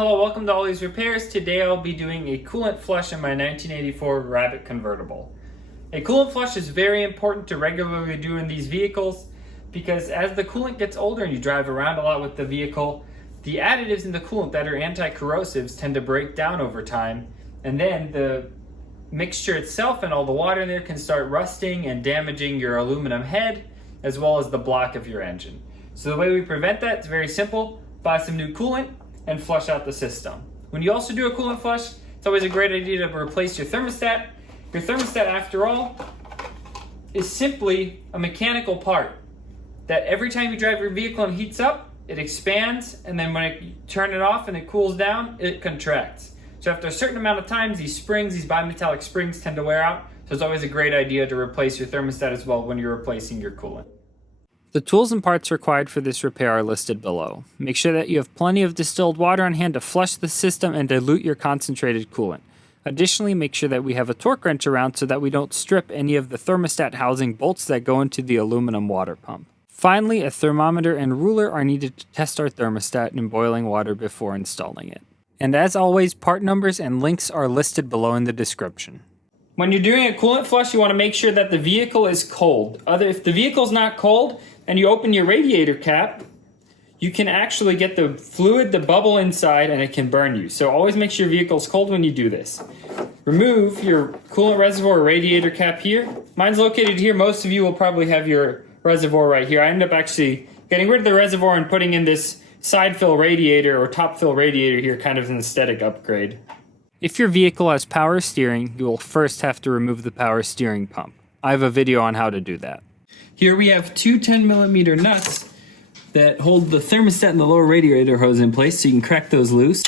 Hello, welcome to All These Repairs. Today I'll be doing a coolant flush in my 1984 Rabbit convertible. A coolant flush is very important to regularly do in these vehicles because as the coolant gets older and you drive around a lot with the vehicle, the additives in the coolant that are anti-corrosives tend to break down over time, and then the mixture itself and all the water in there can start rusting and damaging your aluminum head as well as the block of your engine. So the way we prevent that is very simple. Buy some new coolant and flush out the system. When you also do a coolant flush, it's always a great idea to replace your thermostat. Your thermostat, after all, is simply a mechanical part that every time you drive your vehicle and heats up, it expands, and then when you turn it off and it cools down, it contracts. So after a certain amount of time, these springs, these bimetallic springs tend to wear out, so it's always a great idea to replace your thermostat as well when you're replacing your coolant. The tools and parts required for this repair are listed below. Make sure that you have plenty of distilled water on hand to flush the system and dilute your concentrated coolant. Additionally, make sure that we have a torque wrench around so that we don't strip any of the thermostat housing bolts that go into the aluminum water pump. Finally, a thermometer and ruler are needed to test our thermostat in boiling water before installing it. And as always, part numbers and links are listed below in the description. When you're doing a coolant flush, you want to make sure that the vehicle is cold. If the vehicle's not cold and you open your radiator cap, you can actually get the fluid, the bubble inside, and it can burn you. So always make sure your vehicle's cold when you do this. Remove your coolant reservoir radiator cap here. Mine's located here. Most of you will probably have your reservoir right here. I ended up actually getting rid of the reservoir and putting in this side fill radiator or top fill radiator here, kind of an aesthetic upgrade. If your vehicle has power steering, you will first have to remove the power steering pump. I have a video on how to do that. Here we have two 10mm nuts that hold the thermostat and the lower radiator hose in place, so you can crack those loose.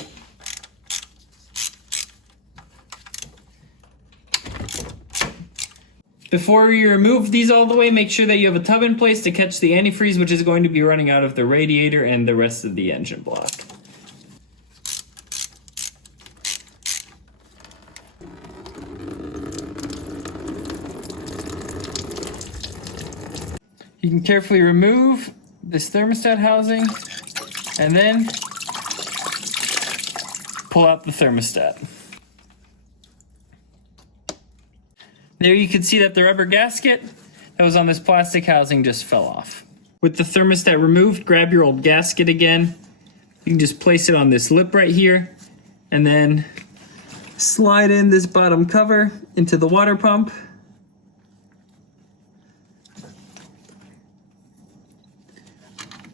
Before you remove these all the way, make sure that you have a tub in place to catch the antifreeze, which is going to be running out of the radiator and the rest of the engine block. You can carefully remove this thermostat housing and then pull out the thermostat. There you can see that the rubber gasket that was on this plastic housing just fell off. With the thermostat removed, grab your old gasket again. You can just place it on this lip right here and then slide in this bottom cover into the water pump.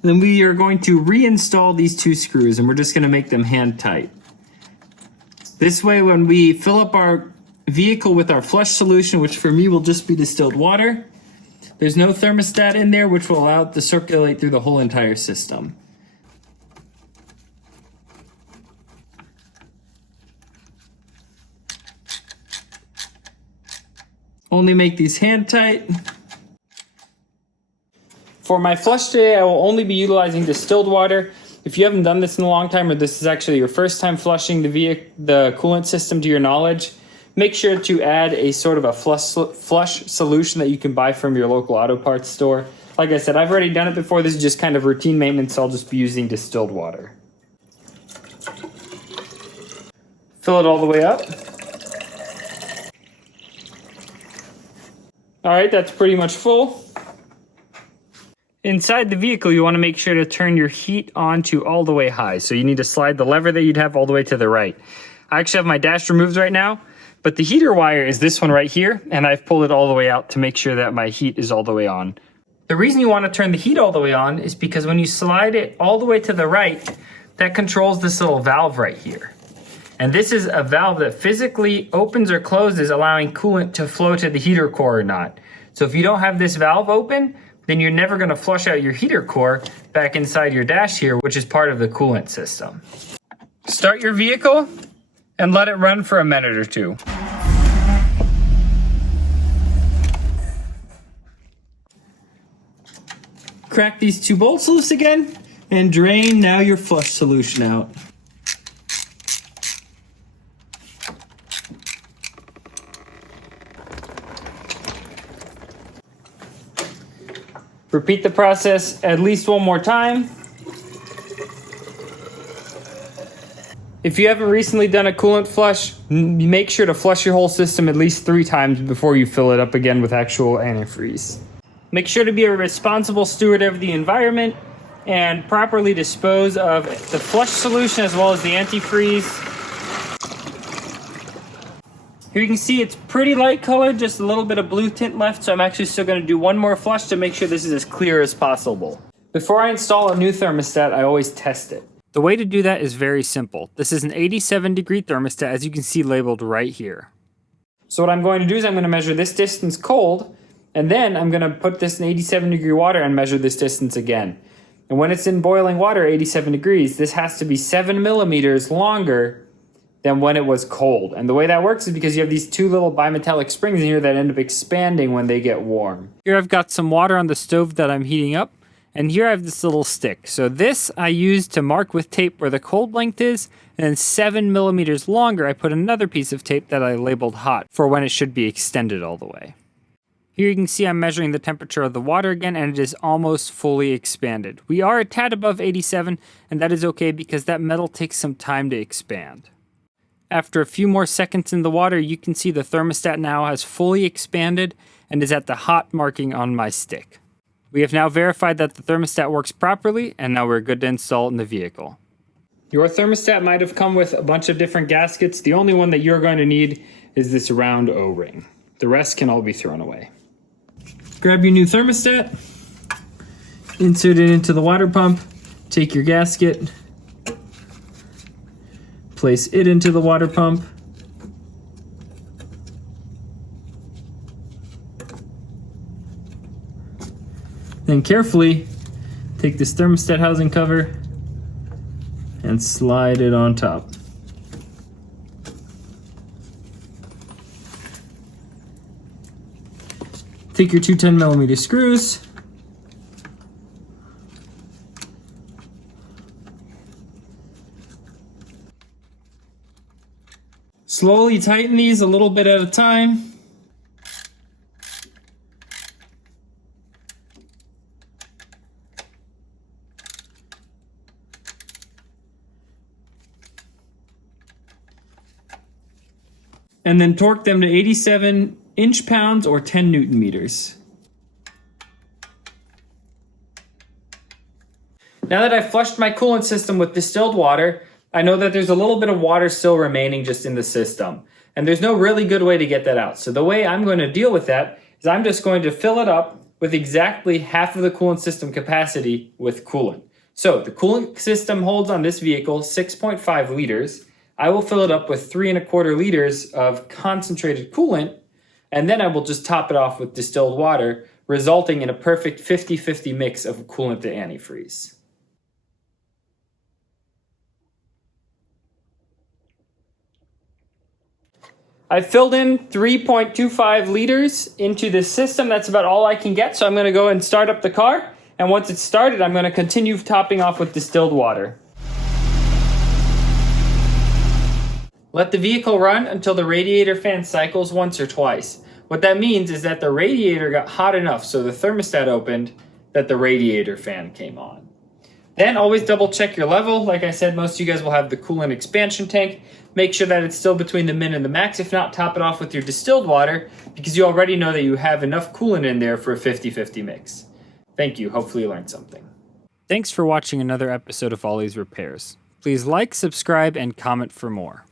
Then we are going to reinstall these two screws, and we're just going to make them hand tight. This way, when we fill up our vehicle with our flush solution, which for me will just be distilled water, there's no thermostat in there, which will allow it to circulate through the whole entire system. Only make these hand tight. For my flush today, I will only be utilizing distilled water. If you haven't done this in a long time, or this is actually your first time flushing the coolant system to your knowledge, make sure to add a sort of a flush solution that you can buy from your local auto parts store. Like I said, I've already done it before. This is just kind of routine maintenance, so I'll just be using distilled water. Fill it all the way up. All right, that's pretty much full. Inside the vehicle, you want to make sure to turn your heat on to all the way high. So you need to slide the lever that you'd have all the way to the right. I actually have my dash removed right now, but the heater wire is this one right here, and I've pulled it all the way out to make sure that my heat is all the way on. The reason you want to turn the heat all the way on is because when you slide it all the way to the right, that controls this little valve right here. And this is a valve that physically opens or closes, allowing coolant to flow to the heater core or not. So if you don't have this valve open, then you're never going to flush out your heater core back inside your dash here, which is part of the coolant system. Start your vehicle and let it run for a minute or two. Crack these two bolts loose again and drain now your flush solution out. Repeat the process at least one more time. If you haven't recently done a coolant flush, make sure to flush your whole system at least 3 times before you fill it up again with actual antifreeze. Make sure to be a responsible steward of the environment and properly dispose of the flush solution as well as the antifreeze. Here you can see it's pretty light colored, just a little bit of blue tint left, so I'm actually still going to do one more flush to make sure this is as clear as possible. Before I install a new thermostat, I always test it. The way to do that is very simple. This is an 87-degree thermostat, as you can see labeled right here. So what I'm going to do is I'm going to measure this distance cold, and then I'm going to put this in 87-degree water and measure this distance again. And when it's in boiling water, 87 degrees, this has to be 7 millimeters longer than when it was cold. And the way that works is because you have these 2 little bimetallic springs in here that end up expanding when they get warm. Here I've got some water on the stove that I'm heating up. And here I have this little stick. So this I use to mark with tape where the cold length is, and then 7 millimeters longer I put another piece of tape that I labeled hot for when it should be extended all the way. Here you can see I'm measuring the temperature of the water again, and it is almost fully expanded. We are a tad above 87, and that is okay because that metal takes some time to expand. After a few more seconds in the water, you can see the thermostat now has fully expanded and is at the hot marking on my stick. We have now verified that the thermostat works properly, and now we're good to install it in the vehicle. Your thermostat might have come with a bunch of different gaskets. The only one that you're going to need is this round O-ring. The rest can all be thrown away. Grab your new thermostat, insert it into the water pump, take your gasket, place it into the water pump, then carefully take this thermostat housing cover and slide it on top. Take your 2 10mm screws, slowly tighten these a little bit at a time. And then torque them to 87 inch-pounds or 10 Newton-meters. Now that I've flushed my coolant system with distilled water, I know that there's a little bit of water still remaining just in the system. And there's no really good way to get that out. So the way I'm going to deal with that is I'm just going to fill it up with exactly half of the coolant system capacity with coolant. So the coolant system holds on this vehicle 6.5 liters. I will fill it up with 3 1/4 liters of concentrated coolant, and then I will just top it off with distilled water, resulting in a perfect 50-50 mix of coolant to antifreeze. I filled in 3.25 liters into this system. That's about all I can get, so I'm going to go and start up the car, and once it's started, I'm going to continue topping off with distilled water. Let the vehicle run until the radiator fan cycles once or twice. What that means is that the radiator got hot enough so the thermostat opened that the radiator fan came on. Then always double check your level. Like I said, most of you guys will have the coolant expansion tank. Make sure that it's still between the min and the max. If not, top it off with your distilled water because you already know that you have enough coolant in there for a 50-50 mix. Thank you. Hopefully you learned something. Thanks for watching another episode of Ollie's Repairs. Please like, subscribe, and comment for more.